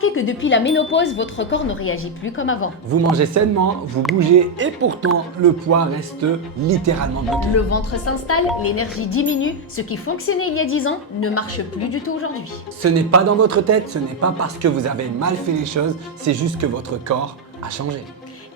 remarqué que depuis la ménopause, votre corps ne réagit plus comme avant. Vous mangez sainement, vous bougez et pourtant le poids reste littéralement bloqué. Le ventre s'installe, l'énergie diminue, ce qui fonctionnait il y a 10 ans ne marche plus du tout aujourd'hui. Ce n'est pas dans votre tête, ce n'est pas parce que vous avez mal fait les choses, c'est juste que votre corps a changé.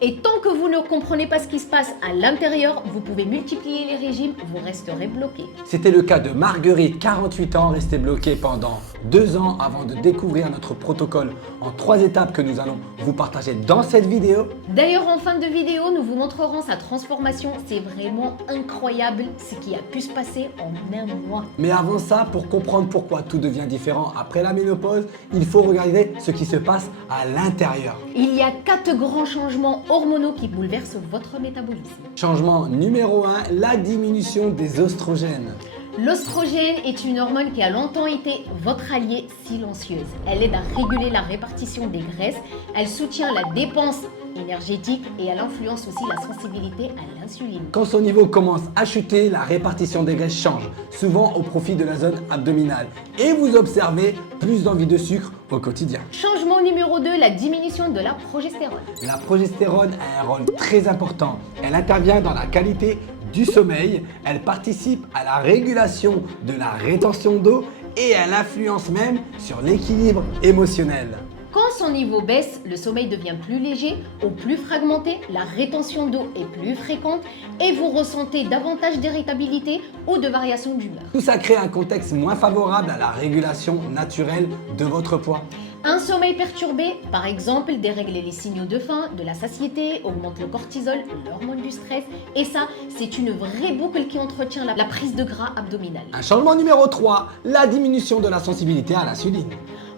Et tant que vous ne comprenez pas ce qui se passe à l'intérieur, vous pouvez multiplier les régimes, vous resterez bloqué. C'était le cas de Marguerite, 48 ans, restée bloquée pendant 2 ans avant de découvrir notre protocole en 3 étapes que nous allons vous partager dans cette vidéo. D'ailleurs, en fin de vidéo, nous vous montrerons sa transformation. C'est vraiment incroyable ce qui a pu se passer en un mois. Mais avant ça, pour comprendre pourquoi tout devient différent après la ménopause, il faut regarder ce qui se passe à l'intérieur. Il y a 4 grands changements hormonaux qui bouleversent votre métabolisme. Changement numéro 1, la diminution des oestrogènes. L'oestrogène est une hormone qui a longtemps été votre alliée silencieuse. Elle aide à réguler la répartition des graisses, elle soutient la dépense énergétique et elle influence aussi la sensibilité à l'insuline. Quand son niveau commence à chuter, la répartition des graisses change, souvent au profit de la zone abdominale. Et vous observez plus d'envie de sucre au quotidien. Changement numéro 2, la diminution de la progestérone. La progestérone a un rôle très important. Elle intervient dans la qualité du sommeil, elle participe à la régulation de la rétention d'eau et elle influence même sur l'équilibre émotionnel. Quand son niveau baisse, le sommeil devient plus léger ou plus fragmenté, la rétention d'eau est plus fréquente et vous ressentez davantage d'irritabilité ou de variation d'humeur. Tout ça crée un contexte moins favorable à la régulation naturelle de votre poids. Un sommeil perturbé, par exemple, dérègle les signaux de faim, de la satiété, augmente le cortisol, l'hormone du stress, et ça, c'est une vraie boucle qui entretient la prise de gras abdominal. Un changement numéro 3, la diminution de la sensibilité à l'insuline.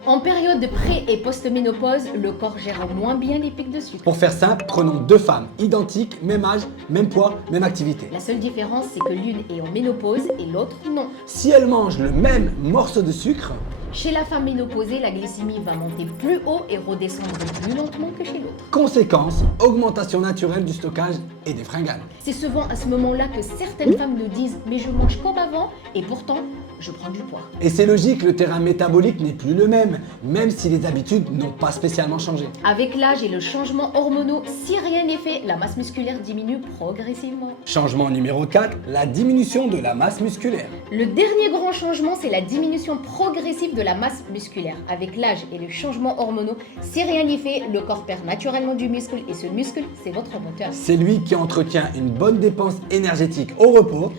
En période de pré- et post-ménopause, le corps gère moins bien les pics de sucre. Pour faire simple, prenons 2 femmes identiques, même âge, même poids, même activité. La seule différence, c'est que l'une est en ménopause et l'autre non. Si elles mangent le même morceau de sucre, Chez la femme ménopausée, la glycémie va monter plus haut et redescendre plus lentement que chez l'autre. conséquence, augmentation naturelle du stockage et des fringales. C'est souvent à ce moment-là que certaines femmes nous disent « mais je mange comme avant et pourtant, je prends du poids ». Et c'est logique, le terrain métabolique n'est plus le même si les habitudes n'ont pas spécialement changé. Avec l'âge et le changement hormonaux, si rien n'est fait, la masse musculaire diminue progressivement. Changement numéro 4, la diminution de la masse musculaire. Le dernier grand changement, c'est la diminution progressive de la masse musculaire. Avec l'âge et le changement hormonaux, si rien n'y fait, le corps perd naturellement du muscle et ce muscle, c'est votre moteur. C'est lui qui entretient une bonne dépense énergétique au repos.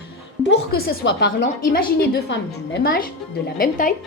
Pour que ce soit parlant, imaginez 2 femmes du même âge, de la même taille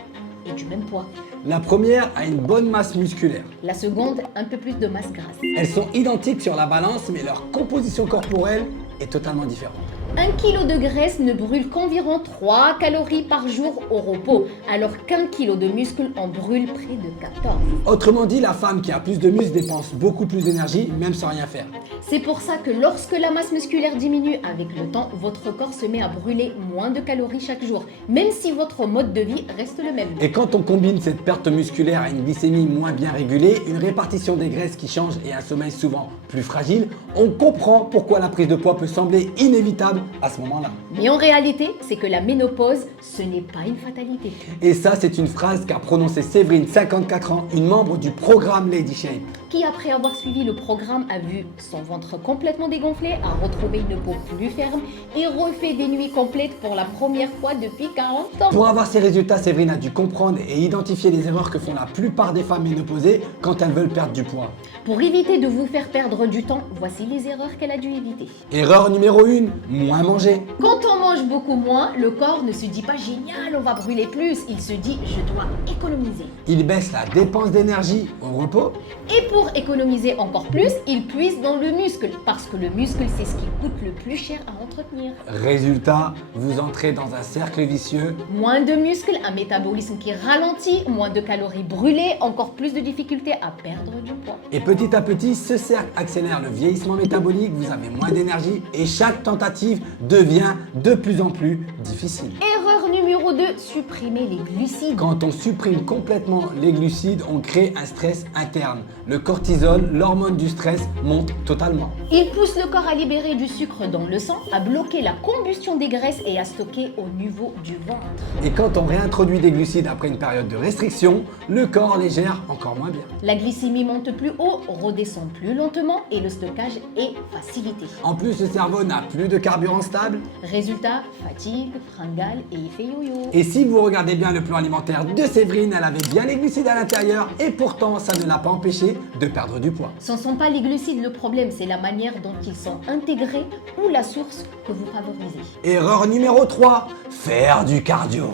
et du même poids. La première a une bonne masse musculaire. La seconde, un peu plus de masse grasse. Elles sont identiques sur la balance, mais leur composition corporelle est totalement différente. 1 kg de graisse ne brûle qu'environ 3 calories par jour au repos, alors qu'1 kg de muscle en brûle près de 14. Autrement dit, la femme qui a plus de muscles dépense beaucoup plus d'énergie, même sans rien faire. C'est pour ça que lorsque la masse musculaire diminue avec le temps, votre corps se met à brûler moins de calories chaque jour, même si votre mode de vie reste le même. Et quand on combine cette perte musculaire à une glycémie moins bien régulée, une répartition des graisses qui change et un sommeil souvent plus fragile, on comprend pourquoi la prise de poids peut sembler inévitable à ce moment-là. Mais en réalité, c'est que la ménopause, ce n'est pas une fatalité. Et ça, c'est une phrase qu'a prononcée Séverine, 54 ans, une membre du programme Lady Shape. Qui, après avoir suivi le programme, a vu son ventre complètement dégonflé, a retrouvé une peau plus ferme et refait des nuits complètes pour la première fois depuis 40 ans. Pour avoir ces résultats, Séverine a dû comprendre et identifier les erreurs que font la plupart des femmes ménopausées quand elles veulent perdre du poids. Pour éviter de vous faire perdre du temps, voici les erreurs qu'elle a dû éviter. Erreur numéro 1, moins manger. Quand on mange beaucoup moins, le corps ne se dit pas génial, on va brûler plus, il se dit je dois économiser. Il baisse la dépense d'énergie au repos. Et pour économiser encore plus, il puise dans le muscle, parce que le muscle c'est ce qui coûte le plus cher à entretenir. Résultat, vous entrez dans un cercle vicieux. Moins de muscles, un métabolisme qui ralentit, moins de calories brûlées, encore plus de difficultés à perdre du poids. Et petit à petit, ce cercle accélère le vieillissement métabolique, vous avez moins d'énergie et chaque tentative devient de plus en plus difficile. Erreur numéro 2, supprimer les glucides. Quand on supprime complètement les glucides, on crée un stress interne. Le corps cortisol, l'hormone du stress, monte totalement. Il pousse le corps à libérer du sucre dans le sang, à bloquer la combustion des graisses et à stocker au niveau du ventre. Et quand on réintroduit des glucides après une période de restriction, le corps les gère encore moins bien. La glycémie monte plus haut, redescend plus lentement et le stockage est facilité. En plus, le cerveau n'a plus de carburant stable. Résultat, fatigue, fringale et effet yo-yo. Et si vous regardez bien le plan alimentaire de Séverine, elle avait bien les glucides à l'intérieur et pourtant ça ne l'a pas empêché de perdre du poids. Ce ne sont pas les glucides le problème, c'est la manière dont ils sont intégrés ou la source que vous favorisez. Erreur numéro 3, faire du cardio.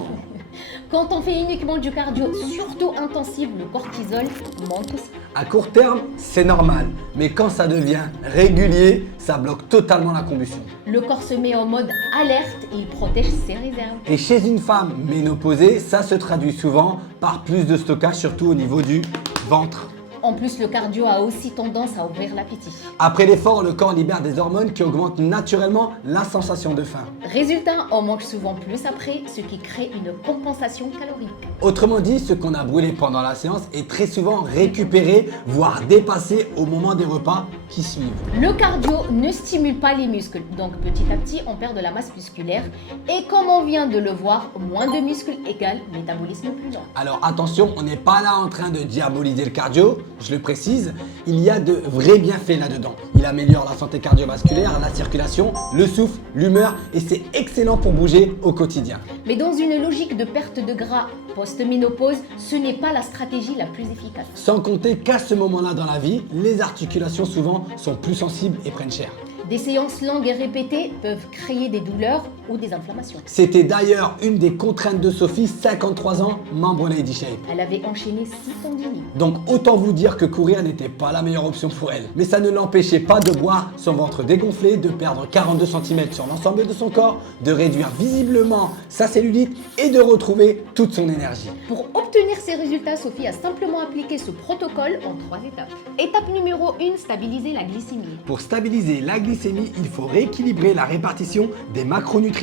Quand on fait uniquement du cardio, surtout intensif, le cortisol monte aussi. À court terme, c'est normal, mais quand ça devient régulier, ça bloque totalement la combustion. Le corps se met en mode alerte et il protège ses réserves. Et chez une femme ménopausée, ça se traduit souvent par plus de stockage, surtout au niveau du ventre. En plus, le cardio a aussi tendance à ouvrir l'appétit. Après l'effort, le corps libère des hormones qui augmentent naturellement la sensation de faim. Résultat, on mange souvent plus après, ce qui crée une compensation calorique. Autrement dit, ce qu'on a brûlé pendant la séance est très souvent récupéré, voire dépassé au moment des repas qui suivent. Le cardio ne stimule pas les muscles, donc petit à petit, on perd de la masse musculaire. Et comme on vient de le voir, moins de muscles égale métabolisme plus lent. Alors attention, on n'est pas là en train de diaboliser le cardio, je le précise, il y a de vrais bienfaits là-dedans. Il améliore la santé cardiovasculaire, la circulation, le souffle, l'humeur et c'est excellent pour bouger au quotidien. Mais dans une logique de perte de gras post-ménopause, ce n'est pas la stratégie la plus efficace. Sans compter qu'à ce moment-là dans la vie, les articulations souvent sont plus sensibles et prennent cher. Des séances longues et répétées peuvent créer des douleurs ou des inflammations. C'était d'ailleurs une des contraintes de Sophie, 53 ans, membre Lady Shape. Elle avait enchaîné 6 tendinites. Donc autant vous dire que courir n'était pas la meilleure option pour elle. Mais ça ne l'empêchait pas de boire son ventre dégonflé, de perdre 42 cm sur l'ensemble de son corps, de réduire visiblement sa cellulite et de retrouver toute son énergie. Pour obtenir ces résultats, Sophie a simplement appliqué ce protocole en 3 étapes. Étape numéro 1, stabiliser la glycémie. Pour stabiliser la glycémie, il faut rééquilibrer la répartition des macronutriments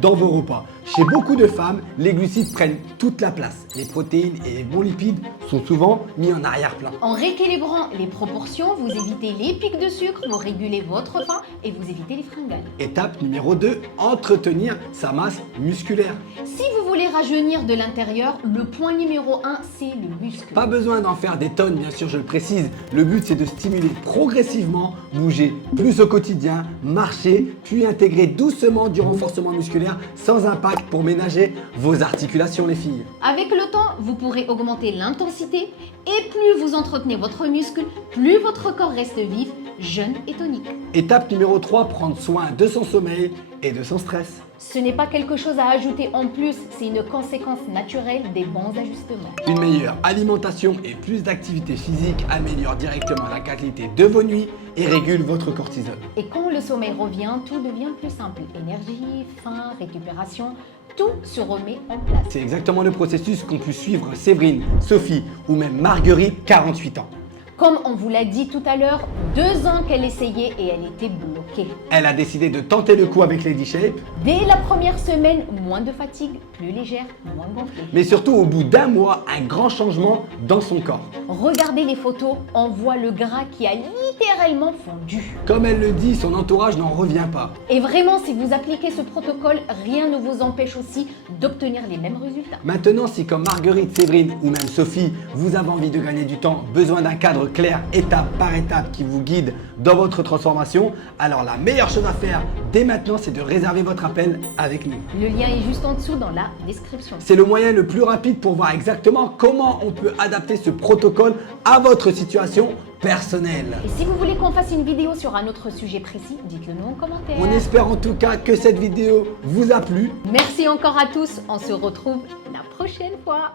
dans vos repas. Chez beaucoup de femmes, les glucides prennent toute la place. Les protéines et les bons lipides sont souvent mis en arrière-plan. En rééquilibrant les proportions, vous évitez les pics de sucre, vous régulez votre faim et vous évitez les fringales. Étape numéro 2, entretenir sa masse musculaire. Si vous voulez rajeunir de l'intérieur, le point numéro 1, c'est le muscle. Pas besoin d'en faire des tonnes, bien sûr, je le précise. Le but, c'est de stimuler progressivement, bouger plus au quotidien, marcher, puis intégrer doucement du renforcement musculaire sans impact pour ménager vos articulations, les filles. Avec le temps, vous pourrez augmenter l'intensité et plus vous entretenez votre muscle, plus votre corps reste vif, jeune et tonique. Étape numéro 3, prendre soin de son sommeil et de son stress. Ce n'est pas quelque chose à ajouter en plus, c'est une conséquence naturelle des bons ajustements. Une meilleure alimentation et plus d'activité physique améliorent directement la qualité de vos nuits et régulent votre cortisol. Et quand le sommeil revient, tout devient plus simple. Énergie, faim, récupération, tout se remet en place. C'est exactement le processus qu'ont pu suivre Séverine, Sophie ou même Marguerite, 48 ans. Comme on vous l'a dit tout à l'heure, 2 ans qu'elle essayait et elle était bloquée. Elle a décidé de tenter le coup avec Lady Shape, Dès la première semaine, moins de fatigue, plus légère, moins gonflée. mais surtout au bout d'1 mois, un grand changement dans son corps. Regardez les photos, on voit le gras qui a littéralement fondu. Comme elle le dit, son entourage n'en revient pas. Et vraiment, si vous appliquez ce protocole, rien ne vous empêche aussi d'obtenir les mêmes résultats. Maintenant, si comme Marguerite, Séverine ou même Sophie, vous avez envie de gagner du temps, besoin d'un cadre clair, étape par étape, qui vous guide dans votre transformation, alors la meilleure chose à faire dès maintenant, c'est de réserver votre appel avec nous. Le lien est juste en dessous dans la description. C'est le moyen le plus rapide pour voir exactement comment on peut adapter ce protocole à votre situation personnelle. Et si vous voulez qu'on fasse une vidéo sur un autre sujet précis, dites-le nous en commentaire. On espère en tout cas que cette vidéo vous a plu. Merci encore à tous, on se retrouve la prochaine fois.